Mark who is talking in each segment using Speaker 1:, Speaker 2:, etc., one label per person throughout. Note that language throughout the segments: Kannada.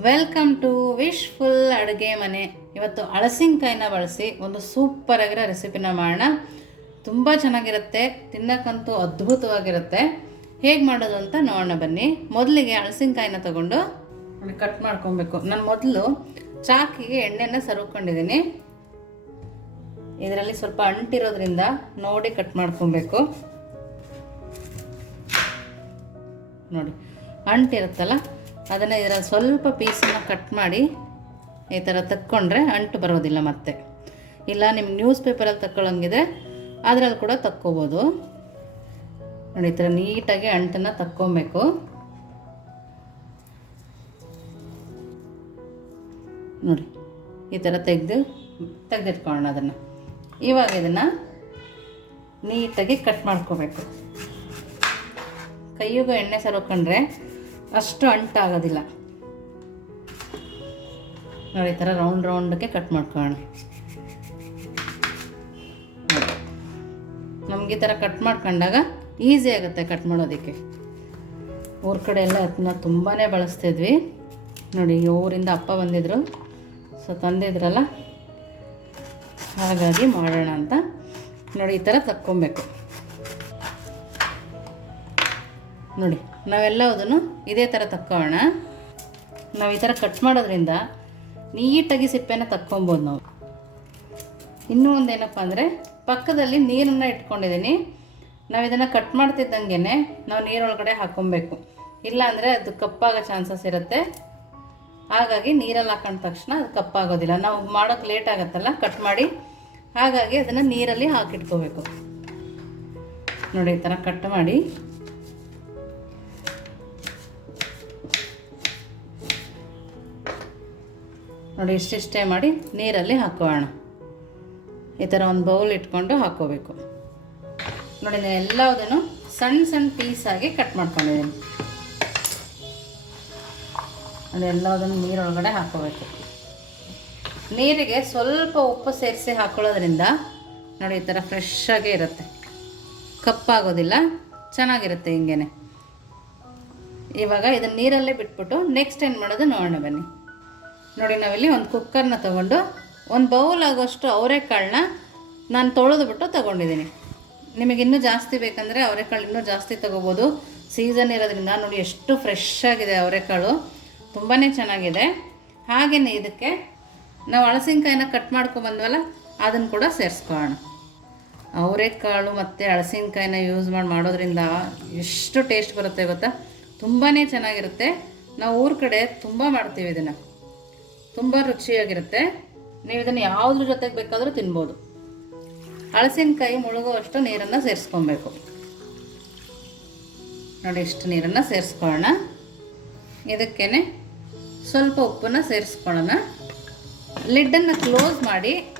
Speaker 1: ವೆಲ್ಕಮ್ ಟು ವಿಶ್ ಫುಲ್ ಅಡುಗೆ ಮನೆ. ಇವತ್ತು ಹಳಸಿನಕಾಯಿನ ಬಳಸಿ ಒಂದು ಸೂಪರ್ ಆಗಿರೋ ರೆಸಿಪಿನ ಮಾಡೋಣ. ತುಂಬ ಚೆನ್ನಾಗಿರುತ್ತೆ, ತಿನ್ನಕ್ಕಂತೂ ಅದ್ಭುತವಾಗಿರುತ್ತೆ. ಹೇಗೆ ಮಾಡೋದು ಅಂತ ನೋಡೋಣ ಬನ್ನಿ. ಮೊದಲಿಗೆ ಹಳಸಿನಕಾಯಿನ ತಗೊಂಡು ಕಟ್ ಮಾಡ್ಕೊಬೇಕು. ನಾನು ಮೊದಲು ಚಾಕಿಗೆ ಎಣ್ಣೆನ ಸರುಕೊಂಡಿದ್ದೀನಿ ಇದರಲ್ಲಿ ಸ್ವಲ್ಪ ಅಂಟಿರೋದ್ರಿಂದ ನೋಡಿ ಕಟ್ ಮಾಡ್ಕೊಬೇಕು. ನೋಡಿ, ಅಂಟಿರುತ್ತಲ್ಲ? ಅದನ್ನು ಇದರಲ್ಲಿ ಸ್ವಲ್ಪ ಪೀಸನ್ನು ಕಟ್ ಮಾಡಿ ಈ ಥರ ತಕ್ಕೊಂಡ್ರೆ ಅಂಟು ಬರೋದಿಲ್ಲ ಮತ್ತೆ. ಇಲ್ಲ ನಿಮ್ಮ ನ್ಯೂಸ್ ಪೇಪರಲ್ಲಿ ತಕ್ಕೊಳ್ಳೋಂಗಿದೆ, ಅದರಲ್ಲಿ ಕೂಡ ತಕ್ಕೋಬೋದು. ನೋಡಿ, ಈ ಥರ ನೀಟಾಗಿ ಅಂಟನ್ನು ತಕ್ಕೊಬೇಕು. ನೋಡಿ, ಈ ಥರ ತೆಗೆದು, ತೆಗೆದಿಟ್ಕೊಳ್ಳೋಣ ಅದನ್ನು. ಇವಾಗ ಇದನ್ನು ನೀಟಾಗಿ ಕಟ್ ಮಾಡ್ಕೋಬೇಕು. ಕೈಯಿಗೂ ಎಣ್ಣೆ ಸರೋಕೊಂಡ್ರೆ ಅಷ್ಟು ಅಂಟಾಗೋದಿಲ್ಲ. ನೋಡಿ, ಈ ಥರ ರೌಂಡ್ ರೌಂಡಕ್ಕೆ ಕಟ್ ಮಾಡ್ಕೊಳ್ಳೋಣ. ನಮ್ಗೆ ಈ ಥರ ಕಟ್ ಮಾಡ್ಕೊಂಡಾಗ ಈಸಿ ಆಗುತ್ತೆ ಕಟ್ ಮಾಡೋದಕ್ಕೆ. ಊರ ಕಡೆ ಎಲ್ಲ ಅದನ್ನ ತುಂಬಾ ಬಳಸ್ತಿದ್ವಿ. ನೋಡಿ, ಊರಿಂದ ಅಪ್ಪ ಬಂದಿದ್ರು. ಸೊ ತಂದಿದ್ರಲ್ಲ. ಹಾಗಾಗಿ ಮಾಡೋಣ ಅಂತ. ನೋಡಿ, ಈ ಥರ ತಕ್ಕೊಬೇಕು. ನೋಡಿ, ನಾವೆಲ್ಲವುದನ್ನು ಇದೇ ಥರ ತಕ್ಕೋಣ. ನಾವು ಈ ಥರ ಕಟ್ ಮಾಡೋದ್ರಿಂದ ನೀಟಾಗಿ ಸಿಪ್ಪೆನ ತಕ್ಕೊಬೋದು ನಾವು. ಇನ್ನೂ ಒಂದೇನಪ್ಪ ಅಂದರೆ, ಪಕ್ಕದಲ್ಲಿ ನೀರನ್ನು ಇಟ್ಕೊಂಡಿದ್ದೀನಿ. ನಾವು ಇದನ್ನು ಕಟ್ ಮಾಡ್ತಿದ್ದಂಗೆ ನಾವು ನೀರೊಳಗಡೆ ಹಾಕ್ಕೊಬೇಕು ಇಲ್ಲಾಂದರೆ ಅದು ಕಪ್ಪಾಗೋ ಚಾನ್ಸಸ್ ಇರುತ್ತೆ. ಹಾಗಾಗಿ ನೀರಲ್ಲಿ ಹಾಕೊಂಡ ತಕ್ಷಣ ಅದು ಕಪ್ಪಾಗೋದಿಲ್ಲ. ನಾವು ಮಾಡೋಕ್ಕೆ ಲೇಟ್ ಆಗುತ್ತಲ್ಲ ಕಟ್ ಮಾಡಿ. ಹಾಗಾಗಿ ಅದನ್ನು ನೀರಲ್ಲಿ ಹಾಕಿಟ್ಕೋಬೇಕು. ನೋಡಿ, ಈ ಥರ ಕಟ್ ಮಾಡಿ. ನೋಡಿ ಇಷ್ಟಿಷ್ಟೇ ಮಾಡಿ ನೀರಲ್ಲಿ ಹಾಕೋಣ ಈ ಥರ ಒಂದು ಬೌಲ್ ಇಟ್ಕೊಂಡು ಹಾಕೋಬೇಕು. ನೋಡಿ, ನಾನು ಎಲ್ಲದನ್ನು ಸಣ್ಣ ಸಣ್ಣ ಪೀಸಾಗಿ ಕಟ್ ಮಾಡ್ಕೊಂಡಿದ್ದೀನಿ. ನೋಡಿ ಎಲ್ಲದನ್ನು ನೀರೊಳಗಡೆ ಹಾಕೋಬೇಕು. ನೀರಿಗೆ ಸ್ವಲ್ಪ ಉಪ್ಪು ಸೇರಿಸಿ ಹಾಕೊಳ್ಳೋದ್ರಿಂದ, ನೋಡಿ, ಈ ಥರ ಫ್ರೆಶ್ ಇರುತ್ತೆ. ಕಪ್ಪಾಗೋದಿಲ್ಲ, ಚೆನ್ನಾಗಿರುತ್ತೆ ಹಿಂಗೆ ಇವಾಗ ಇದನ್ನು ನೀರಲ್ಲೇ ಬಿಟ್ಬಿಟ್ಟು ನೆಕ್ಸ್ಟ್ ಏನು ಮಾಡೋದು, ನೋಡೋಣ ಬನ್ನಿ. ನೋಡಿ, ನಾವಿಲ್ಲಿ ಒಂದು ಕುಕ್ಕರ್ನ ತೊಗೊಂಡು ಒಂದು ಬೌಲ್ ಆಗೋಷ್ಟು ಅವರೆಕಾಳನ್ನ ನಾನು ತೊಳೆದುಬಿಟ್ಟು ತೊಗೊಂಡಿದ್ದೀನಿ. ನಿಮಗೆ ಇನ್ನೂ ಜಾಸ್ತಿ ಬೇಕಂದರೆ ಅವರೆಕಾಳು ಇನ್ನೂ ಜಾಸ್ತಿ ತೊಗೋಬೋದು. ಸೀಸನ್ ಇರೋದ್ರಿಂದ ನೋಡಿ, ಎಷ್ಟು ಫ್ರೆಶ್ ಆಗಿದೆ ಅವರೆಕಾಳು. ತುಂಬಾ ಚೆನ್ನಾಗಿದೆ. ಹಾಗೆಯೇ ಇದಕ್ಕೆ ನಾವು ಹಳಸಿನಕಾಯಿನ ಕಟ್ ಮಾಡ್ಕೊಬಂದ್ವಲ್ಲ ಅದನ್ನು ಕೂಡ ಸೇರಿಸ್ಕೊಳ್ಳೋಣ. ಅವರೆಕಾಳು ಮತ್ತು ಹಳಸಿನಕಾಯಿನ ಯೂಸ್ ಮಾಡಿ, ಮಾಡೋದ್ರಿಂದ ಎಷ್ಟು ಟೇಸ್ಟ್ ಬರುತ್ತೆ ಗೊತ್ತಾ? ತುಂಬಾ ಚೆನ್ನಾಗಿರುತ್ತೆ. ನಾವು ಊರ ಕಡೆ ತುಂಬ ಮಾಡ್ತೀವಿ ಇದನ್ನು. ತುಂಬ ರುಚಿಯಾಗಿರುತ್ತೆ. ನೀವು ಇದನ್ನು ಯಾವುದ್ರ ಜೊತೆಗೆ ಬೇಕಾದರೂ ತಿನ್ಬೋದು. ಹಳಸಿನಕಾಯಿ ಮುಳುಗುವಷ್ಟು ನೀರನ್ನು ಸೇರಿಸ್ಕೊಬೇಕು. ನೋಡಿ ಇಷ್ಟು ನೀರನ್ನು ಸೇರಿಸ್ಕೊಳ್ಳೋಣ. ಇದಕ್ಕೇ ಸ್ವಲ್ಪ ಉಪ್ಪನ್ನು ಸೇರಿಸ್ಕೊಳ್ಳೋಣ. ಲಿಡ್ಡನ್ನು ಕ್ಲೋಸ್ ಮಾಡಿ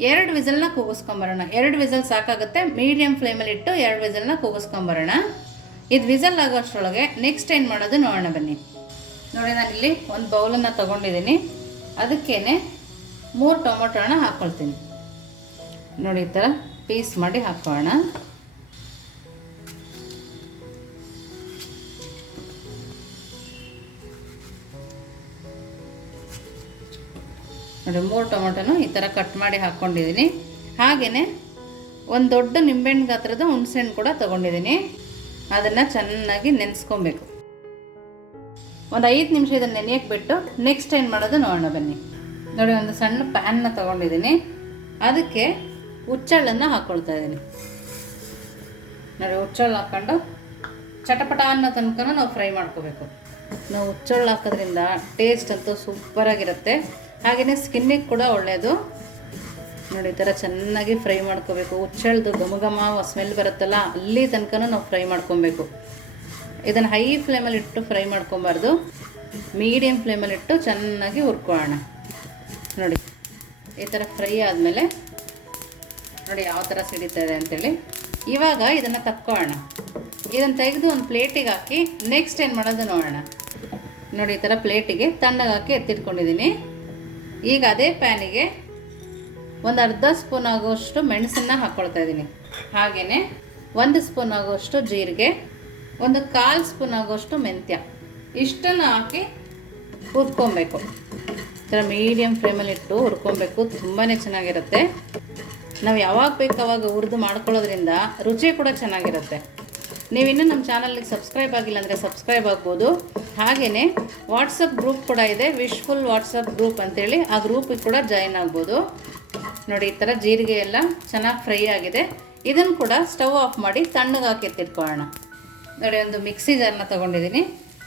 Speaker 1: ಎರಡು ವಿಸಲ್ನ ಕೂಗಿಸ್ಕೊಂಬರೋಣ. ಎರಡು ವಿಸಲ್ ಸಾಕಾಗುತ್ತೆ. ಮೀಡಿಯಮ್ ಫ್ಲೇಮಲ್ಲಿ ಇಟ್ಟು ಎರಡು ವಿಸಲ್ನ ಕೂಗಿಸ್ಕೊಂಬರೋಣ. ಇದು ವಿಸಲ್ ಆಗೋಷ್ಟರೊಳಗೆ ನೆಕ್ಸ್ಟ್ ಏನು ಮಾಡೋದು ನೋಡೋಣ ಬನ್ನಿ. ನೋಡಿ ನಾನಿಲ್ಲಿ ಒಂದು ಬೌಲನ್ನು ತೊಗೊಂಡಿದ್ದೀನಿ. ಅದಕ್ಕೇ ಮೂರು ಟೊಮೊಟೊ ಹಣ್ಣು ಹಾಕ್ಕೊಳ್ತೀನಿ ನೋಡಿ ಈ ಥರ ಪೀಸ್ ಮಾಡಿ ಹಾಕೋಣ. ನೋಡಿ ಮೂರು ಟೊಮೊಟೊನು ಈ ಥರ ಕಟ್ ಮಾಡಿ ಹಾಕ್ಕೊಂಡಿದ್ದೀನಿ ಹಾಗೆಯೇ ಒಂದು ದೊಡ್ಡ ನಿಂಬೆಹಣ್ಣು ಗಾತ್ರದ ಹುಣಸೆಹಣ್ಣು ಕೂಡ ತೊಗೊಂಡಿದ್ದೀನಿ. ಅದನ್ನು ಚೆನ್ನಾಗಿ ನೆನೆಸ್ಕೊಬೇಕು. ಒಂದು ಐದು ನಿಮಿಷ ಇದನ್ನು ನೆನೆಯಕ್ಕೆ ಬಿಟ್ಟು ನೆಕ್ಸ್ಟ್ ಏನು ಮಾಡೋದು ನೋಡೋಣ ಬನ್ನಿ. ನೋಡಿ, ಒಂದು ಸಣ್ಣ ಪ್ಯಾನ್ನ ತೊಗೊಂಡಿದ್ದೀನಿ. ಅದಕ್ಕೆ ಹುಚ್ಚಳನ್ನು ಹಾಕ್ಕೊಳ್ತಾ ಇದ್ದೀನಿ. ನೋಡಿ ಹುಚ್ಚಳ್ಳು ಹಾಕ್ಕೊಂಡು ಚಟಪಟ ಅನ್ನೋ ತನಕ ನಾವು ಫ್ರೈ ಮಾಡ್ಕೋಬೇಕು. ನಾವು ಹುಚ್ಚಳ್ಳು ಹಾಕೋದ್ರಿಂದ ಟೇಸ್ಟ್ ಅಂತೂ ಸೂಪರಾಗಿರುತ್ತೆ. ಹಾಗೆಯೇ ಸ್ಕಿನ್ನಿಗೆ ಕೂಡ ಒಳ್ಳೆಯದು ನೋಡಿ, ಈ ಥರ ಚೆನ್ನಾಗಿ ಫ್ರೈ ಮಾಡ್ಕೋಬೇಕು. ಹುಚ್ಚಳ್ದು ಘಮ ಘಮ ಸ್ಮೆಲ್ ಬರುತ್ತಲ್ಲ, ಅಲ್ಲಿ ತನಕ ನಾವು ಫ್ರೈ ಮಾಡ್ಕೊಬೇಕು. ಇದನ್ನು ಹೈ ಫ್ಲೇಮಲ್ಲಿ ಇಟ್ಟು ಫ್ರೈ ಮಾಡ್ಕೊಬಾರ್ದು. ಮೀಡಿಯಮ್ ಫ್ಲೇಮಲ್ಲಿ ಇಟ್ಟು ಚೆನ್ನಾಗಿ ಹುರ್ಕೊಳ್ಳೋಣ. ನೋಡಿ, ಈ ಥರ ಫ್ರೈ ಆದಮೇಲೆ, ನೋಡಿ ಯಾವ ಥರ ಸಿಡಿತಾ ಇದೆ ಅಂತೇಳಿ. ಇವಾಗ ಇದನ್ನು ತಕ್ಕೊಳ್ಳೋಣ. ಇದನ್ನು ತೆಗೆದು ಒಂದು ಪ್ಲೇಟಿಗೆ ಹಾಕಿ ನೆಕ್ಸ್ಟ್ ಏನು ಮಾಡೋದು ನೋಡೋಣ. ನೋಡಿ, ಈ ಥರ ಪ್ಲೇಟಿಗೆ ತಣ್ಣಗೆ ಹಾಕಿ ಎತ್ತಿಟ್ಕೊಂಡಿದ್ದೀನಿ ಈಗ ಅದೇ ಪ್ಯಾನಿಗೆ ಒಂದು ಅರ್ಧ ಸ್ಪೂನ್ ಆಗುವಷ್ಟು ಮೆಣಸನ್ನು ಹಾಕ್ಕೊಳ್ತಾ ಇದ್ದೀನಿ ಹಾಗೆಯೇ ಒಂದು ಸ್ಪೂನ್ ಆಗುವಷ್ಟು ಜೀರಿಗೆ ಒಂದು ಕಾಲು ಸ್ಪೂನ್ ಆಗೋಷ್ಟು ಮೆಂತ್ಯ. ಇಷ್ಟನ್ನು ಹಾಕಿ ಹುರ್ಕೊಬೇಕು. ಈ ಥರ ಮೀಡಿಯಮ್ ಫ್ಲೇಮಲ್ಲಿ ಇಟ್ಟು ಹುರ್ಕೊಬೇಕು. ತುಂಬಾ ಚೆನ್ನಾಗಿರುತ್ತೆ. ನಾವು ಯಾವಾಗ ಬೇಕು ಅವಾಗ ಹುರಿದು ಮಾಡ್ಕೊಳ್ಳೋದ್ರಿಂದ ರುಚಿ ಕೂಡ ಚೆನ್ನಾಗಿರುತ್ತೆ. ನೀವಿನ್ನೂ ನಮ್ಮ ಚಾನಲ್ಗೆ ಸಬ್ಸ್ಕ್ರೈಬ್ ಆಗಿಲ್ಲ ಅಂದರೆ ಸಬ್ಸ್ಕ್ರೈಬ್ ಆಗ್ಬೋದು. ಹಾಗೆಯೇ ವಾಟ್ಸಪ್ ಗ್ರೂಪ್ ಕೂಡ ಇದೆ. ವಿಶ್ಫುಲ್ ವಾಟ್ಸಪ್ ಗ್ರೂಪ್ ಅಂತೇಳಿ ಆ ಗ್ರೂಪಿಗೆ ಕೂಡ ಜಾಯಿನ್ ಆಗ್ಬೋದು. ನೋಡಿ, ಈ ಥರ ಜೀರಿಗೆ ಎಲ್ಲ ಚೆನ್ನಾಗಿ ಫ್ರೈ ಆಗಿದೆ. ಇದನ್ನು ಕೂಡ ಸ್ಟವ್ ಆಫ್ ಮಾಡಿ ತಣ್ಣಗೆ ಹಾಕಿ ಎತ್ತಿಟ್ಕೊಳ್ಳೋಣ. ನೋಡಿ, ಒಂದು ಮಿಕ್ಸಿ ಜಾರನ್ನ ತೊಗೊಂಡಿದ್ದೀನಿ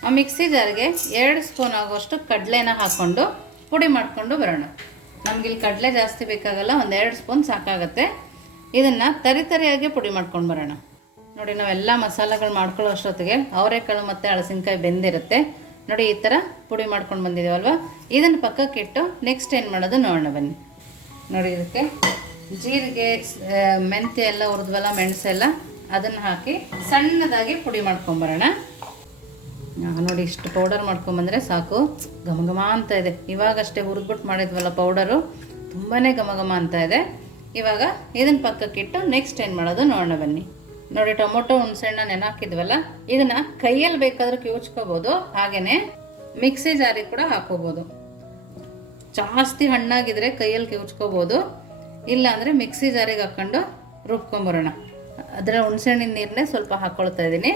Speaker 1: ಆ ಮಿಕ್ಸಿ ಜಾರ್ಗೆ ಎರಡು ಸ್ಪೂನ್ ಆಗುವಷ್ಟು ಕಡಲೆನ ಹಾಕ್ಕೊಂಡು ಪುಡಿ ಮಾಡಿಕೊಂಡು ಬರೋಣ. ನಮಗಿಲ್ಲಿ ಕಡಲೆ ಜಾಸ್ತಿ ಬೇಕಾಗಲ್ಲ, ಒಂದು ಎರಡು ಸ್ಪೂನ್ ಸಾಕಾಗುತ್ತೆ. ಇದನ್ನು ತರಿ ತರಿಯಾಗಿ ಪುಡಿ ಮಾಡ್ಕೊಂಡು ಬರೋಣ. ನೋಡಿ, ನಾವೆಲ್ಲ ಮಸಾಲೆಗಳು ಮಾಡ್ಕೊಳ್ಳೋ ಅಷ್ಟೊತ್ತಿಗೆ ಅವರೆಕಾಳು ಮತ್ತು ಹಳಸಿನ್ಕಾಯಿ ಬೆಂದಿರುತ್ತೆ. ನೋಡಿ, ಈ ಥರ ಪುಡಿ ಮಾಡ್ಕೊಂಡು ಬಂದಿದ್ದೀವಲ್ವ ಇದನ್ನು ಪಕ್ಕಕ್ಕೆ ಇಟ್ಟು ನೆಕ್ಸ್ಟ್ ಏನು ಮಾಡೋದು ನೋಡೋಣ ಬನ್ನಿ. ನೋಡಿ, ಇದಕ್ಕೆ ಜೀರಿಗೆ ಮೆಂತ್ಯ ಎಲ್ಲ ಹುರಿದ್ವಲ್ಲ ಮೆಣಸೆಲ್ಲ ಅದನ್ನು ಹಾಕಿ ಸಣ್ಣದಾಗಿ ಪುಡಿ ಮಾಡ್ಕೊಂಬರೋಣ. ನೋಡಿ ಇಷ್ಟು ಪೌಡರ್ ಮಾಡ್ಕೊಂಬಂದರೆ ಸಾಕು. ಘಮ ಘಮ ಅಂತ ಇದೆ. ಇವಾಗಷ್ಟೇ ಹುರಿದ್ಬಿಟ್ಟು ಮಾಡಿದ್ವಲ್ಲ ಪೌಡರು ತುಂಬಾ ಘಮ ಘಮ ಅಂತ ಇದೆ. ಇವಾಗ ಇದನ್ನು ಪಕ್ಕಕ್ಕಿಟ್ಟು ನೆಕ್ಸ್ಟ್ ಏನು ಮಾಡೋದು ನೋಡೋಣ ಬನ್ನಿ. ನೋಡಿ ಟೊಮೊಟೊ ಹುಣಸೆಣ್ಣ ನೆನಾಕಿದ್ವಲ್ಲ ಇದನ್ನು ಕೈಯಲ್ಲಿ ಬೇಕಾದ್ರೆ ಕಿವುಚ್ಕೋಬೋದು. ಹಾಗೆಯೇ ಮಿಕ್ಸಿ ಜಾರಿಗೆ ಕೂಡ ಹಾಕೋಬೋದು. ಜಾಸ್ತಿ ಹಣ್ಣಾಗಿದ್ರೆ ಕೈಯಲ್ಲಿ ಕಿವುಚ್ಕೋಬೋದು. ಇಲ್ಲ ಅಂದರೆ ಮಿಕ್ಸಿ ಜಾರಿಗೆ ಹಾಕ್ಕೊಂಡು ರುಬ್ಕೊಂಬರೋಣ. ಅದರ ಹುಣಸೆಹಣ್ಣಿನ ನೀರನ್ನೇ ಸ್ವಲ್ಪ ಹಾಕ್ಕೊಳ್ತಾ ಇದ್ದೀನಿ.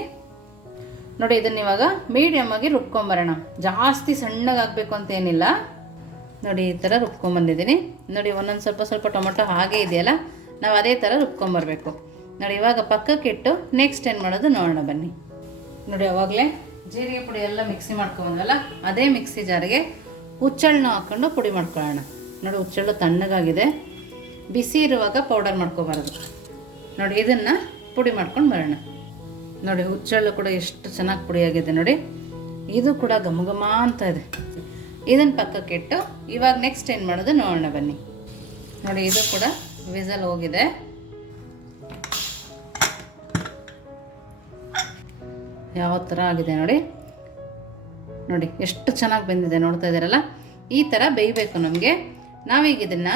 Speaker 1: ನೋಡಿ, ಇದನ್ನ ಇವಾಗ ಮೀಡಿಯಮ್ ಆಗಿ ರುಬ್ಕೊಂಬರೋಣ. ಜಾಸ್ತಿ ಸಣ್ಣಗಾಗಬೇಕು ಅಂತ ಏನಿಲ್ಲ. ನೋಡಿ, ಈ ಥರ ರುಬ್ಕೊಂಬಂದಿದ್ದೀನಿ. ನೋಡಿ, ಒಂದೊಂದು ಸ್ವಲ್ಪ ಸ್ವಲ್ಪ ಟೊಮೊಟೊ ಹಾಗೆ ಇದೆಯಲ್ಲ, ನಾವು ಅದೇ ಥರ ರುಬ್ಕೊಂಬರ್ಬೇಕು. ನೋಡಿ, ಇವಾಗ ಪಕ್ಕಕ್ಕಿಟ್ಟು ನೆಕ್ಸ್ಟ್ ಏನು ಮಾಡೋದು ನೋಡೋಣ ಬನ್ನಿ. ನೋಡಿ, ಅವಾಗಲೇ ಜೀರಿಗೆ ಪುಡಿ ಎಲ್ಲ ಮಿಕ್ಸಿ ಮಾಡ್ಕೊಂಬಂದ್ವಲ್ಲ ಅದೇ ಮಿಕ್ಸಿ ಜಾರಿಗೆ ಹುಚ್ಚಳ್ಳನ್ನ ಹಾಕ್ಕೊಂಡು ಪುಡಿ ಮಾಡ್ಕೊಳ್ಳೋಣ. ನೋಡಿ, ಹುಚ್ಚಳ್ಳು ತಣ್ಣಗಾಗಿದೆ. ಬಿಸಿ ಇರುವಾಗ ಪೌಡರ್ ಮಾಡ್ಕೊಬಾರದು. ನೋಡಿ, ಇದನ್ನು ಪುಡಿ ಮಾಡ್ಕೊಂಡು ಬರೋಣ ನೋಡಿ ಹುಚ್ಚಳ್ಳು ಕೂಡ ಎಷ್ಟು ಚೆನ್ನಾಗಿ ಪುಡಿಯಾಗಿದೆ ನೋಡಿ. ಇದು ಕೂಡ ಘಮ ಘಮ ಅಂತ ಇದೆ. ಇದನ್ನು ಪಕ್ಕಕ್ಕಿಟ್ಟು ಇವಾಗ ನೆಕ್ಸ್ಟ್ ಏನು ಮಾಡೋದು ನೋಡೋಣ ಬನ್ನಿ. ನೋಡಿ, ಇದು ಕೂಡ ವಿಸಲ್ ಹೋಗಿದೆ. ಯಾವ ಥರ ಆಗಿದೆ ನೋಡಿ. ನೋಡಿ, ಎಷ್ಟು ಚೆನ್ನಾಗಿ ಬೆಂದಿದೆ ನೋಡ್ತಾ ಇದ್ದೀರಲ್ಲ? ಈ ಥರ ಬೇಯಬೇಕು ನಮಗೆ. ನಾವೀಗ ಇದನ್ನು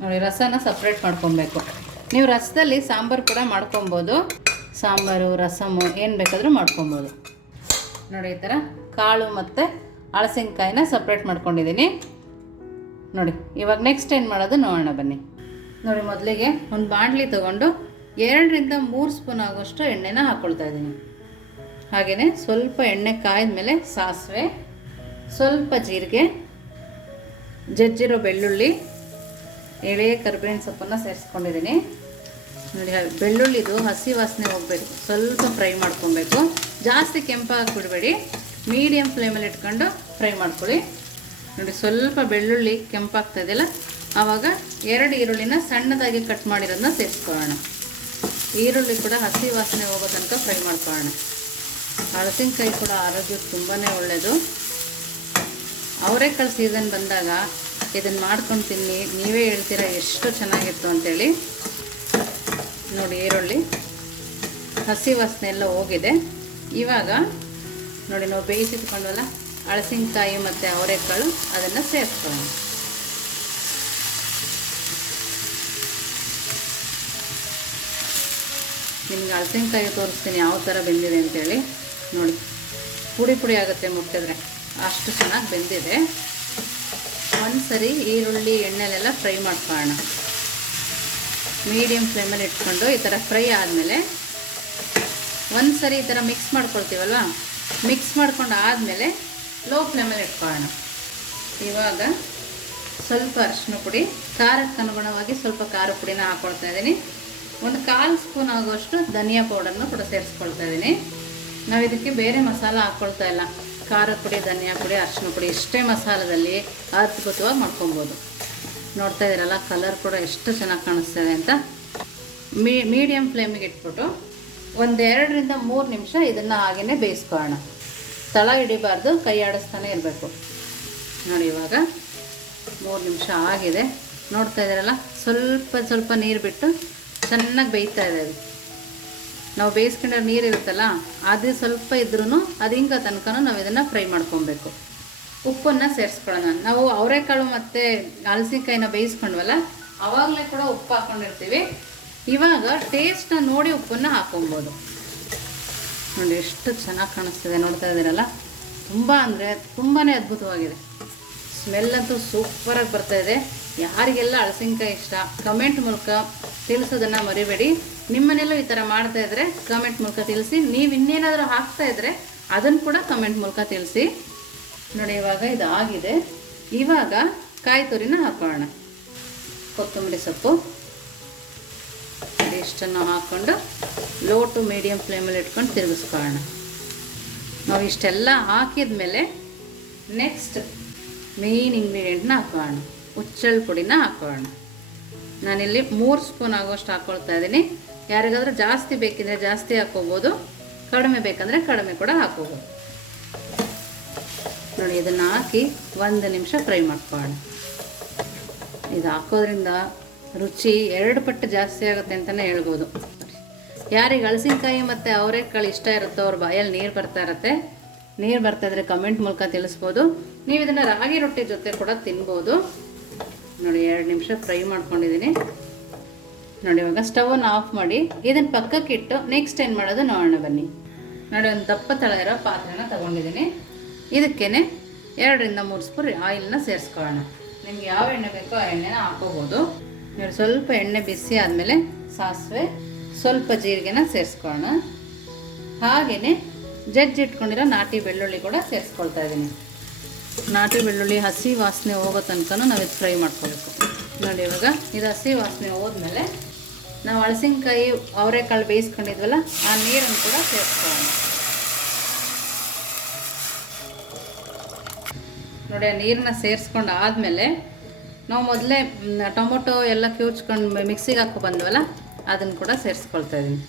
Speaker 1: ನೋಡಿ, ರಸನ ಸಪ್ರೇಟ್ ಮಾಡ್ಕೊಬೇಕು. ನೀವು ರಸದಲ್ಲಿ ಸಾಂಬಾರು ಕೂಡ ಮಾಡ್ಕೊಬೋದು. ಸಾಂಬಾರು, ರಸಮು ಏನು ಬೇಕಾದರೂ ಮಾಡ್ಕೊಬೋದು. ನೋಡಿ ಈ ಥರ ಕಾಳು ಮತ್ತು ಹಳಸಿನಕಾಯಿನ ಸಪ್ರೇಟ್ ಮಾಡ್ಕೊಂಡಿದ್ದೀನಿ. ನೋಡಿ, ಇವಾಗ ನೆಕ್ಸ್ಟ್ ಏನು ಮಾಡೋದು ನೋಡೋಣ ಬನ್ನಿ. ನೋಡಿ, ಮೊದಲಿಗೆ ಒಂದು ಬಾಣಲಿ ತೊಗೊಂಡು ಎರಡರಿಂದ ಮೂರು ಸ್ಪೂನ್ ಆಗೋಷ್ಟು ಎಣ್ಣೆನ ಹಾಕ್ಕೊಳ್ತಾ ಇದ್ದೀನಿ. ಹಾಗೆಯೇ ಸ್ವಲ್ಪ ಎಣ್ಣೆ ಕಾಯ್ದ ಮೇಲೆ ಸಾಸಿವೆ, ಸ್ವಲ್ಪ ಜೀರಿಗೆ, ಜಜ್ಜಿರೋ ಬೆಳ್ಳುಳ್ಳಿ, ಎಳೆ ಕರ್ಬೇವಿನ ಸೊಪ್ಪನ್ನು ಸೇರಿಸ್ಕೊಂಡಿದ್ದೀನಿ. ನೋಡಿ ಬೆಳ್ಳುಳ್ಳಿದು ಹಸಿ ವಾಸನೆ ಹೋಗಬೇಕು. ಸ್ವಲ್ಪ ಫ್ರೈ ಮಾಡ್ಕೊಬೇಕು. ಜಾಸ್ತಿ ಕೆಂಪಾಗಿ ಬಿಡಬೇಡಿ ಮೀಡಿಯಮ್ ಫ್ಲೇಮಲ್ಲಿ ಇಟ್ಕೊಂಡು ಫ್ರೈ ಮಾಡ್ಕೊಳ್ಳಿ. ನೋಡಿ, ಸ್ವಲ್ಪ ಬೆಳ್ಳುಳ್ಳಿ ಕೆಂಪಾಗ್ತಾ ಇದೆಯಲ್ಲ, ಆವಾಗ ಎರಡು ಈರುಳ್ಳಿನ ಸಣ್ಣದಾಗಿ ಕಟ್ ಮಾಡಿರೋದನ್ನ ಸೇರಿಸ್ಕೊಳ್ಳೋಣ. ಈರುಳ್ಳಿ ಕೂಡ ಹಸಿ ವಾಸನೆ ಹೋಗೋ ತನಕ ಫ್ರೈ ಮಾಡ್ಕೊಳ್ಳೋಣ. ಹಳಸಿನಕಾಯಿ ಕೂಡ ಆರೋಗ್ಯಕ್ಕೆ ತುಂಬಾ ಒಳ್ಳೆಯದು ಅವರೆಕಾಳು ಸೀಸನ್ ಬಂದಾಗ ಇದನ್ನು ಮಾಡ್ಕೊಂಡು ತಿನ್ನಿ, ನೀವೇ ಹೇಳ್ತೀರಾ ಎಷ್ಟು ಚೆನ್ನಾಗಿತ್ತು ಅಂತೇಳಿ. ನೋಡಿ ಈರುಳ್ಳಿ. ಹಸಿ ವಾಸನೆ ಎಲ್ಲ ಹೋಗಿದೆ. ಇವಾಗ ನೋಡಿ ನಾವು ಬೇಯಿಸಿಟ್ಕೊಂಡಲ್ಲ ಹಳಸಿನಕಾಯಿ ಮತ್ತು ಅವರೆಕಾಳು ಅದನ್ನು ಸೇರಿಸ್ಕೊಳ್ಳೋಣ. ನಿಮ್ಗೆ ಹಳಸಿನಕಾಯಿ ತೋರಿಸ್ತೀನಿ ಯಾವ ಥರ ಬೆಂದಿದೆ ಅಂತೇಳಿ. ನೋಡಿ, ಪುಡಿ ಪುಡಿ ಆಗುತ್ತೆ ಮುಟ್ಟಿದ್ರೆ ಅಷ್ಟು ಚೆನ್ನಾಗಿ ಬೆಂದಿದೆ. ಒಂದು ಸರಿ ಈರುಳ್ಳಿ ಎಣ್ಣೆಲೆಲ್ಲ ಫ್ರೈ ಮಾಡ್ಕೊಳ್ಳೋಣ. ಮೀಡಿಯಮ್ ಫ್ಲೇಮಲ್ಲಿ ಇಟ್ಕೊಂಡು ಈ ಥರ ಫ್ರೈ ಆದಮೇಲೆ ಒಂದು ಸರಿ ಈ ಥರ ಮಿಕ್ಸ್ ಮಾಡ್ಕೊಳ್ತೀವಲ್ವ? ಮಿಕ್ಸ್ ಮಾಡ್ಕೊಂಡು ಆದಮೇಲೆ ಲೋ ಫ್ಲೇಮಲ್ಲಿ ಇಟ್ಕೊಳ್ಳೋಣ. ಇವಾಗ ಸ್ವಲ್ಪ ಅರಿಶಿನ ಪುಡಿ, ಖಾರಕ್ಕೆ ಅನುಗುಣವಾಗಿ ಸ್ವಲ್ಪ ಖಾರ ಪುಡಿನ ಹಾಕ್ಕೊಳ್ತಾ ಇದ್ದೀನಿ. ಒಂದು ಕಾಲು ಸ್ಪೂನ್ ಆಗುವಷ್ಟು ಧನಿಯಾ ಪೌಡರ್ನ ಕೂಡ ಸೇರಿಸ್ಕೊಳ್ತಾ ಇದ್ದೀನಿ. ನಾವು ಇದಕ್ಕೆ ಬೇರೆ ಮಸಾಲ ಹಾಕ್ಕೊಳ್ತಾ ಇಲ್ಲ. ಖಾರ ಪುಡಿ, ಧನಿಯಾ ಪುಡಿ ಅರಿಶಿನ ಪುಡಿ ಇಷ್ಟೇ ಮಸಾಲದಲ್ಲಿ ಅದ್ಭುತವಾಗಿ ಮಾಡ್ಕೊಬೋದು ನೋಡ್ತಾ ಇದ್ದೀರಲ್ಲ ಕಲರ್ ಕೂಡ ಎಷ್ಟು ಚೆನ್ನಾಗಿ ಕಾಣಿಸ್ತದೆ ಅಂತ. ಮೀ ಮೀಡಿಯಮ್ ಫ್ಲೇಮಿಗೆ ಇಟ್ಬಿಟ್ಟು ಒಂದೆರಡರಿಂದ ಮೂರು ನಿಮಿಷ ಇದನ್ನು ಹಾಗೆಯೇ ಬೇಯಿಸ್ಕೊಳ್ಳೋಣ. ತಳ ಹಿಡಿಬಾರ್ದು, ಕೈ ಆಡಿಸ್ತಾನೆ ಇರಬೇಕು. ನೋಡಿ ಇವಾಗ ಮೂರು ನಿಮಿಷ ಆಗಿದೆ. ನೋಡ್ತಾ ಇದ್ದೀರಲ್ಲ, ಸ್ವಲ್ಪ ಸ್ವಲ್ಪ ನೀರು ಬಿಟ್ಟು ಚೆನ್ನಾಗಿ ಬೇಯ್ತಾ ಇದೆ ಅದು. ನಾವು ಬೇಯಿಸ್ಕೊಂಡ್ರೆ ನೀರು ಇರುತ್ತಲ್ಲ, ಅದು ಸ್ವಲ್ಪ ಇದ್ರೂ ಅದು ಹಿಂಗೆ ತನಕ ನಾವು ಇದನ್ನು ಫ್ರೈ ಮಾಡ್ಕೊಬೇಕು. ಉಪ್ಪನ್ನು ಸೇರಿಸ್ಕೊಳ್ಳೋಣ. ನಾವು ಅವರೆಕಾಳು ಮತ್ತು ಹಲಸಿನಕಾಯಿನ ಬೇಯಿಸ್ಕೊಂಡ್ವಲ್ಲ ಆವಾಗಲೇ ಕೂಡ ಉಪ್ಪು ಹಾಕ್ಕೊಂಡಿರ್ತೀವಿ ಇವಾಗ ಟೇಸ್ಟ್ನ ನೋಡಿ ಉಪ್ಪನ್ನು ಹಾಕೊಬೋದು ನೋಡಿ ಎಷ್ಟು ಚೆನ್ನಾಗಿ ಕಾಣಿಸ್ತಿದೆ ನೋಡ್ತಾ ಇದ್ದೀರಲ್ಲ? ತುಂಬ ಅಂದರೆ ತುಂಬಾ ಅದ್ಭುತವಾಗಿದೆ. ಸ್ಮೆಲ್ ಅಂತೂ ಸೂಪರಾಗಿ ಬರ್ತಾ ಇದೆ. ಯಾರಿಗೆಲ್ಲ ಹಳಸಿನ್ಕಾಯಿ ಇಷ್ಟ ಕಮೆಂಟ್ ಮೂಲಕ ತಿಳಿಸೋದನ್ನು ಮರಿಬೇಡಿ. ನಿಮ್ಮನೆಲ್ಲೂ ಈ ಥರ ಮಾಡ್ತಾ ಇದ್ರೆ ಕಮೆಂಟ್ ಮೂಲಕ ತಿಳಿಸಿ. ನೀವು ಇನ್ನೇನಾದರೂ ಹಾಕ್ತಾ ಇದ್ರೆ ಅದನ್ನು ಕೂಡ ಕಮೆಂಟ್ ಮೂಲಕ ತಿಳಿಸಿ. ನೋಡಿ, ಇವಾಗ ಇದು ಆಗಿದೆ ಇವಾಗ ಕಾಯಿ ತುರಿನ ಹಾಕೋಣ. ಕೊತ್ತಂಬರಿ ಸೊಪ್ಪು. ಇಷ್ಟನ್ನು ಹಾಕ್ಕೊಂಡು ಲೋ ಟು ಮೀಡಿಯಮ್ ಫ್ಲೇಮಲ್ಲಿ ಇಟ್ಕೊಂಡು ತಿರುಗಿಸ್ಕೊಳ್ಳೋಣ. ನಾವು ಇಷ್ಟೆಲ್ಲ ಹಾಕಿದ ಮೇಲೆ ನೆಕ್ಸ್ಟ್ ಮೇಯ್ನ್ ಇಂಗ್ರೀಡಿಯೆಂಟ್ನ ಹಾಕೋಣ. ಹುಚ್ಚಳ ಪುಡಿನ ಹಾಕೋಣ. ನಾನಿಲ್ಲಿ ಮೂರು ಸ್ಪೂನ್ ಆಗೋಷ್ಟು ಹಾಕ್ಕೊಳ್ತಾ ಇದ್ದೀನಿ. ಯಾರಿಗಾದರೂ ಜಾಸ್ತಿ ಬೇಕಿದ್ರೆ ಜಾಸ್ತಿ ಹಾಕ್ಕೋಬೋದು ಕಡಿಮೆ ಬೇಕಂದರೆ ಕಡಿಮೆ ಕೂಡ ಹಾಕ್ಕೋಬೋದು ನೋಡಿ ಇದನ್ನು ಹಾಕಿ ಒಂದು ನಿಮಿಷ ಫ್ರೈ ಮಾಡ್ಕೊಳ್ಳೋಣ. ಇದು ಹಾಕೋದ್ರಿಂದ ರುಚಿ ಎರಡು ಪಟ್ಟು ಜಾಸ್ತಿ ಆಗುತ್ತೆ ಅಂತಲೇ ಹೇಳ್ಬೋದು. ಯಾರಿಗೆ ಹಳಸಿನ್ಕಾಯಿ ಮತ್ತು ಅವರೇಕಾಳು ಇಷ್ಟ ಇರುತ್ತೋ ಅವ್ರ ಬಾಯಲ್ಲಿ ನೀರು ಬರ್ತಾ ಇರುತ್ತೆ, ನೀರು ಬರ್ತಾ ಇದ್ರೆ ಕಮೆಂಟ್ ಮೂಲಕ ತಿಳಿಸ್ಬೋದು. ನೀವು ಇದನ್ನು ರಾಗಿ ರೊಟ್ಟಿ ಜೊತೆ ಕೂಡ ತಿನ್ಬೋದು. ನೋಡಿ, ಎರಡು ನಿಮಿಷ ಫ್ರೈ ಮಾಡ್ಕೊಂಡಿದ್ದೀನಿ. ನೋಡಿ, ಇವಾಗ ಸ್ಟವನ್ನು ಆಫ್ ಮಾಡಿ, ಇದನ್ನು ಪಕ್ಕಕ್ಕೆ ಇಟ್ಟು ನೆಕ್ಸ್ಟ್ ಏನು ಮಾಡೋದು ನೋಡೋಣ ಬನ್ನಿ. ನೋಡಿ, ಒಂದು ದಪ್ಪ ತಳ ಇರೋ ಪಾತ್ರೆನ ತೊಗೊಂಡಿದ್ದೀನಿ. ಇದಕ್ಕೇನೆ ಎರಡರಿಂದ ಮೂರು ಸ್ಪೂನ್ ಆಯಿಲ್ನ ಸೇರಿಸ್ಕೊಳ್ಳೋಣ. ನಿಮ್ಗೆ ಯಾವ ಎಣ್ಣೆ ಬೇಕೋ ಆ ಎಣ್ಣೆನ ಹಾಕೋಬೋದು. ನೀವು ಸ್ವಲ್ಪ ಎಣ್ಣೆ ಬಿಸಿ ಆದಮೇಲೆ ಸಾಸಿವೆ ಸ್ವಲ್ಪ ಜೀರಿಗೆನ ಸೇರಿಸ್ಕೊಳ್ಳೋಣ. ಹಾಗೆಯೇ ಜಜ್ಜಿಟ್ಕೊಂಡಿರೋ ನಾಟಿ ಬೆಳ್ಳುಳ್ಳಿ ಕೂಡ ಸೇರಿಸ್ಕೊಳ್ತಾ ಇದ್ದೀನಿ. ನಾಟಿ ಬೆಳ್ಳುಳ್ಳಿ ಹಸಿ ವಾಸನೆ ಹೋಗೋ ತನಕನೂ ನಾವು ಇದು ಫ್ರೈ ಮಾಡ್ಕೋಬೇಕು. ನೋಡಿ ಇವಾಗ ಇದು ಹಸಿ ವಾಸನೆ ಹೋದ್ಮೇಲೆ ನಾವು ಹಳಸಿನಕಾಯಿ, ಅವರೆಕಾಳು ಬೇಯಿಸ್ಕೊಂಡಿದ್ವಲ್ಲ, ಆ ನೀರನ್ನು ಕೂಡ ಸೇರಿಸ್ಕೊಳ್ಳೋಣ. ಆ ನೀರನ್ನ ಸೇರಿಸ್ಕೊಂಡು ಆದಮೇಲೆ ನಾವು ಮೊದಲೇ ಟೊಮೊಟೊ ಎಲ್ಲ ಕ್ಯೂಚ್ಕೊಂಡು ಮಿಕ್ಸಿಗೆ ಹಾಕೋ ಬಂದ್ವಲ್ಲ ಅದನ್ನು ಕೂಡ ಸೇರಿಸ್ಕೊಳ್ತಾ ಇದ್ದೀನಿ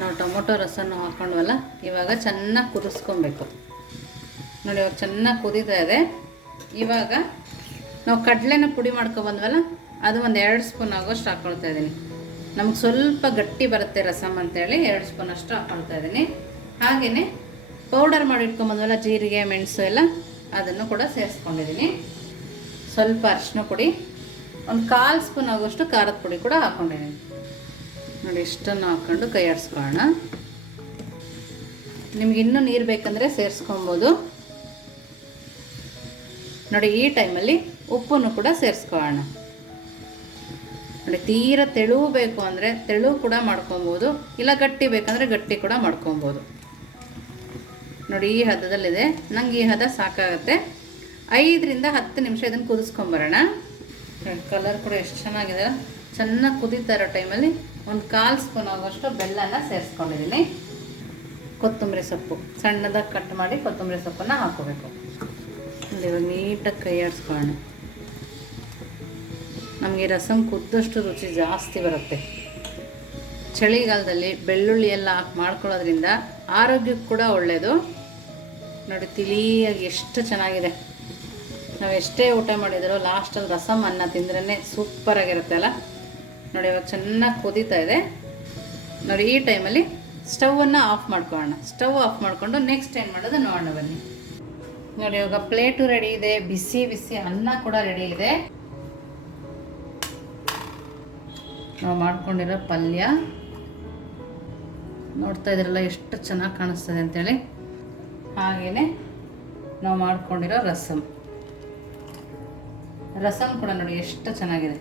Speaker 1: ನಾವು ಟೊಮೊಟೊ ರಸನ ಹಾಕೊಂಡ್ವಲ್ಲ, ಇವಾಗ ಚೆನ್ನಾಗಿ ಕುದಿಸ್ಕೊಬೇಕು. ನೋಡಿ ಅವ್ರು ಚೆನ್ನಾಗಿ ಕುದೀತಾ ಇದೆ. ಇವಾಗ ನಾವು ಕಡಲೆನ ಪುಡಿ ಮಾಡ್ಕೊಬಂದ್ವಲ್ಲ ಅದು ಒಂದು ಎರಡು ಸ್ಪೂನ್ ಆಗೋಷ್ಟು ಹಾಕ್ಕೊಳ್ತಾ ಇದ್ದೀನಿ ನಮ್ಗೆ ಸ್ವಲ್ಪ ಗಟ್ಟಿ ಬರುತ್ತೆ ರಸಮ್ ಅಂತೇಳಿ ಎರಡು ಸ್ಪೂನ್ ಅಷ್ಟು ಹಾಕ್ಕೊಳ್ತಾ ಇದ್ದೀನಿ ಹಾಗೆಯೇ ಪೌಡರ್ ಮಾಡಿ ಇಟ್ಕೊಂಬಂದ್ವಲ್ಲ ಜೀರಿಗೆ, ಮೆಣಸು ಎಲ್ಲ ಅದನ್ನು ಕೂಡ ಸೇರಿಸ್ಕೊಂಡಿದ್ದೀನಿ. ಸ್ವಲ್ಪ ಅರಿಶಿನ ಪುಡಿ, ಒಂದು ಕಾಲು ಸ್ಪೂನ್ ಆಗೋಷ್ಟು ಖಾರದ ಪುಡಿ ಕೂಡ ಹಾಕ್ಕೊಂಡಿದ್ದೀನಿ ನೋಡಿ, ಇಷ್ಟನ್ನು ಹಾಕ್ಕೊಂಡು ಕೈ ಆಡಿಸ್ಕೊಳ್ಳೋಣ ನಿಮ್ಗೆ ಇನ್ನೂ ನೀರು ಬೇಕಂದರೆ ಸೇರಿಸ್ಕೊಬೋದು. ನೋಡಿ, ಈ ಟೈಮಲ್ಲಿ ಉಪ್ಪನ್ನು ಕೂಡ ಸೇರಿಸ್ಕೊಳ್ಳೋಣ. ನೋಡಿ, ತೀರ ತೆಳು ಬೇಕು ಅಂದರೆ ತೆಳು ಕೂಡ ಮಾಡ್ಕೊಬೋದು, ಇಲ್ಲ ಗಟ್ಟಿ ಬೇಕಂದರೆ ಗಟ್ಟಿ ಕೂಡ ಮಾಡ್ಕೊಬೋದು. ನೋಡಿ, ಈ ಹದದಲ್ಲಿದೆ. ನಂಗೆ ಈ ಹದ ಸಾಕಾಗುತ್ತೆ. ಐದರಿಂದ ಹತ್ತು ನಿಮಿಷ ಇದನ್ನು ಕುದಿಸ್ಕೊಂಬರೋಣ. ಕಲರ್ ಕೂಡ ಎಷ್ಟು ಚೆನ್ನಾಗಿದೆ. ಚೆನ್ನಾಗಿ ಕುದೀತಾ ಇರೋ ಟೈಮಲ್ಲಿ ಒಂದು ಕಾಲು ಸ್ಪೂನ್ ಆಗೋಷ್ಟು ಬೆಲ್ಲನ ಸೇರಿಸ್ಕೊಂಡಿದ್ದೀನಿ. ಕೊತ್ತಂಬರಿ ಸೊಪ್ಪು. ಸಣ್ಣದಾಗಿ ಕಟ್ ಮಾಡಿ ಕೊತ್ತಂಬರಿ ಸೊಪ್ಪನ್ನು ಹಾಕೋಬೇಕು ಇವಾಗ ನೀಟಾಗಿ ಕೈ ಆಡಿಸ್ಕೊಳ್ಳೋಣ. ನಮಗೆ ರಸಮ್ ಕುದ್ದಷ್ಟು ರುಚಿ ಜಾಸ್ತಿ ಬರುತ್ತೆ. ಚಳಿಗಾಲದಲ್ಲಿ ಬೆಳ್ಳುಳ್ಳಿ ಎಲ್ಲ ಹಾಕಿ ಮಾಡ್ಕೊಳ್ಳೋದ್ರಿಂದ ಆರೋಗ್ಯಕ್ಕೆ ಕೂಡ ಒಳ್ಳೆಯದು ನೋಡಿ, ತಿಳಿಯಾಗಿ ಎಷ್ಟು ಚೆನ್ನಾಗಿದೆ. ನಾವು ಎಷ್ಟೇ ಊಟ ಮಾಡಿದರೂ ಲಾಸ್ಟಲ್ಲಿ ರಸಮ್ ಅನ್ನ ತಿಂದ್ರೇ ಸೂಪರಾಗಿರುತ್ತೆ ಅಲ್ಲ? ನೋಡಿ, ಇವಾಗ ಚೆನ್ನಾಗಿ ಕುದೀತಾ ಇದೆ. ನೋಡಿ, ಈ ಟೈಮಲ್ಲಿ ಸ್ಟವನ್ನು ಆಫ್ ಮಾಡ್ಕೊಳ್ಳೋಣ. ಸ್ಟವ್ ಆಫ್ ಮಾಡಿಕೊಂಡು ನೆಕ್ಸ್ಟ್ ಏನು ಮಾಡೋದು ನೋಡೋಣ ಬನ್ನಿ. ನೋಡಿ, ಇವಾಗ ಪ್ಲೇಟು ರೆಡಿ ಇದೆ, ಬಿಸಿ ಬಿಸಿ ಅನ್ನ ಕೂಡ ರೆಡಿ ಇದೆ. ನಾವು ಮಾಡ್ಕೊಂಡಿರೋ ಪಲ್ಯ. ನೋಡ್ತಾ ಇದ್ರಲ್ಲ ಎಷ್ಟು ಚೆನ್ನಾಗಿ ಕಾಣಿಸ್ತದೆ ಅಂತೇಳಿ. ಹಾಗೆಯೇ ನಾವು ಮಾಡಿಕೊಂಡಿರೋ ರಸಮ್ ರಸಮ್ ಕೂಡ ನೋಡಿ ಎಷ್ಟು ಚೆನ್ನಾಗಿದೆ.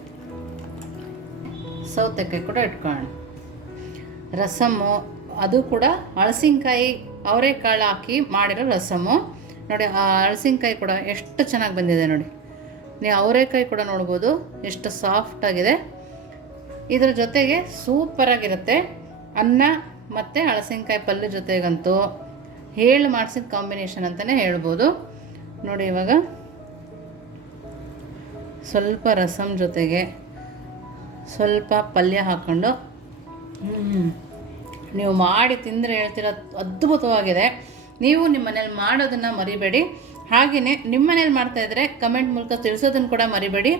Speaker 1: ಸೌತೆಕಾಯಿ ಕೂಡ ಇಟ್ಕೊಳ್ಳೋಣ. ರಸಮ್ಮು ಅದು ಕೂಡ ಹಳಸಿನ್ಕಾಯಿ ಅವರೆಕಾಳು ಹಾಕಿ ಮಾಡಿರೋ ರಸಮು ನೋಡಿ, ಆ ಹಳಸಿನಕಾಯಿ ಕೂಡ ಎಷ್ಟು ಚೆನ್ನಾಗಿ ಬಂದಿದೆ ನೋಡಿ. ನೀವು ಅವರೆಕಾಯಿ ಕೂಡ ನೋಡ್ಬೋದು, ಎಷ್ಟು ಸಾಫ್ಟಾಗಿದೆ ಇದರ ಜೊತೆಗೆ ಸೂಪರಾಗಿರುತ್ತೆ ಅನ್ನ ಮತ್ತು ಹಳಸಿನಕಾಯಿ ಪಲ್ಯ ಜೊತೆಗಂತೂ. ಹೇಳಿ ಮಾಡಿಸಿದ ಕಾಂಬಿನೇಷನ್ ಅಂತಲೇ ಹೇಳ್ಬೋದು. ನೋಡಿ ಇವಾಗ. ಸ್ವಲ್ಪ ರಸಮ್ ಜೊತೆಗೆ ಸ್ವಲ್ಪ ಪಲ್ಯ ಹಾಕ್ಕೊಂಡು ನೀವು ಮಾಡಿ ತಿಂದರೆ ಹೇಳ್ತೀರ, ಅದ್ಭುತವಾಗಿದೆ. ನೀವು ನಿಮ್ಮ ಮನೇಲಿ ಮಾಡೋದನ್ನು ಮರಿಬೇಡಿ. ಹಾಗೆಯೇ ನಿಮ್ಮ ಮನೇಲಿ ಮಾಡ್ತಾ ಇದ್ರೆ ಕಮೆಂಟ್ ಮೂಲಕ ತಿಳಿಸೋದನ್ನು ಕೂಡ ಮರಿಬೇಡಿ.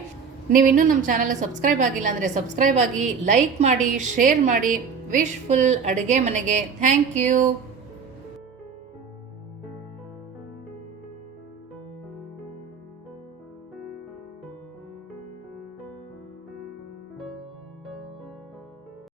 Speaker 1: ನೀವು ಇನ್ನೂ ನಮ್ಮ ಚಾನಲ್ ಸಬ್ಸ್ಕ್ರೈಬ್ ಆಗಿಲ್ಲ ಅಂದರೆ ಸಬ್ಸ್ಕ್ರೈಬ್ ಆಗಿ ಲೈಕ್ ಮಾಡಿ ಶೇರ್ ಮಾಡಿ. ವಿಶ್ಫುಲ್ ಅಡುಗೆ ಮನೆಗೆ. Thank you